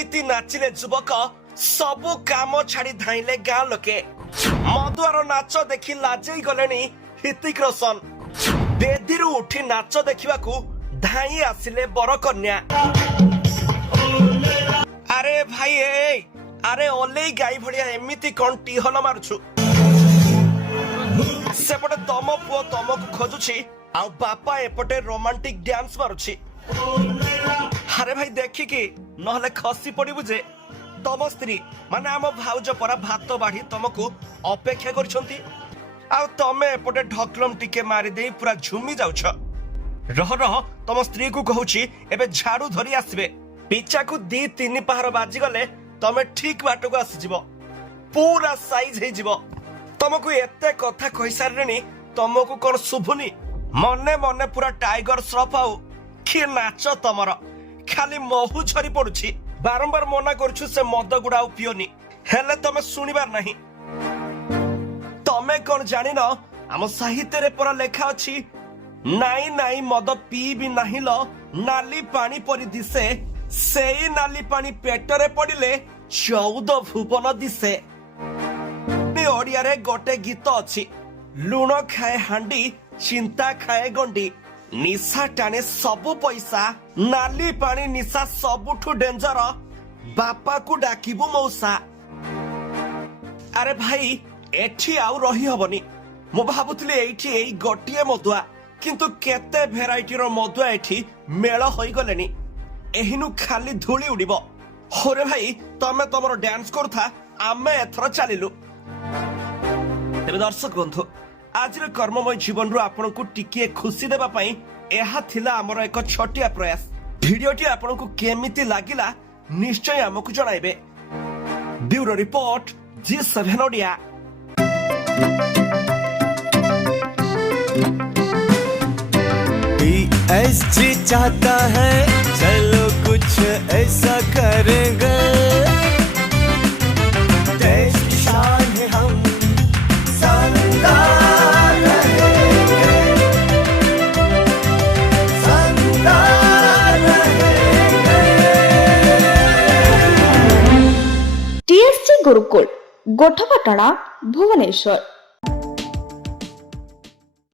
एमिति नाचिले युवक सबु काम छाड़ी धाइले गाँ लोके मधुआर नाच देखि लाजई गलेनी ऋतिक रोशन बेदीरु उठी नाच देखिबाकू धाई आसिले बर कन्या। अरे भाई अरे ओले गाई भड़िया एमिति कौन टीहल मारुछु सेपटे तम पुओ तमको खोजुछि आ बापा एपटे रोमांटिक डांस मारुछि। अरे भाई देखिकी नहले खसी पड़िबु जे तम स्त्री माने आम भाउज परा भात बाढ़ी तुमको अपेक्षा करछंती आ तमे एपटे ढकलम टिके मारी देई पूरा झुमी जाउछ। रह तम स्त्री को कहूछि एबे झाड़ू धरी आसबे पिचा को 2-3 पहाड़ बाजी गले तमे ठीक बाट को आसी जिवो पूरा साइज हे जिवो। तुमको एते कथा कहि सारनी तुमको कोन शुभुनी मने मने पूरा टाइगर श्रॉफ आउ कि नाच तमर खाली महू झरी पड़ुछि बारंबार मना करछु से मद गुड़ा पियोनी हेले तमे सुनिबार नाही। तमे कोन जानि न हम साहित्य रे पर लेखा अछि नाई नाई मद पी भी नाही लो नाली पानी परी दिसे सेई नाली पानी पेटरे पड़िले 14 भुवन दिसे। ओडिया रे गोटे गीत अछि लुण खाए हांडी चिंता खाए गंडी निशा टाणे सबु पैसा नाली पानी निशा सबुठु डेंजर बापा को डाकिबु मौसा। अरे भाई एठी आउ रही हबनी मु भाबुतली एठी एई गोटिए मधुआ किंतु केते भेराइटी रो मधुआ एठी मेळ होई गलेनी एहिनु खाली धूली उडिबो। होरे भाई तमे तमरो डांस करथा आमे एथरो चलिलु। तेरे दर्शक बंधु आज कर्ममय जीवन रू आपन को टिके खुशी देबा पई एहा थिला हमर एक छोटिया प्रयास। भिडियोटी आपन को केमिति लागिला निश्चय हमकु जणाइबे। Bureau report G7 Odia. PSG चाहता है चलो कुछ ऐसा करेंगे देश की शान है हम शानदार रहेंगे शानदार रहेंगे। TSG गुरुकुल गोठपाटणा भुवनेश्वर।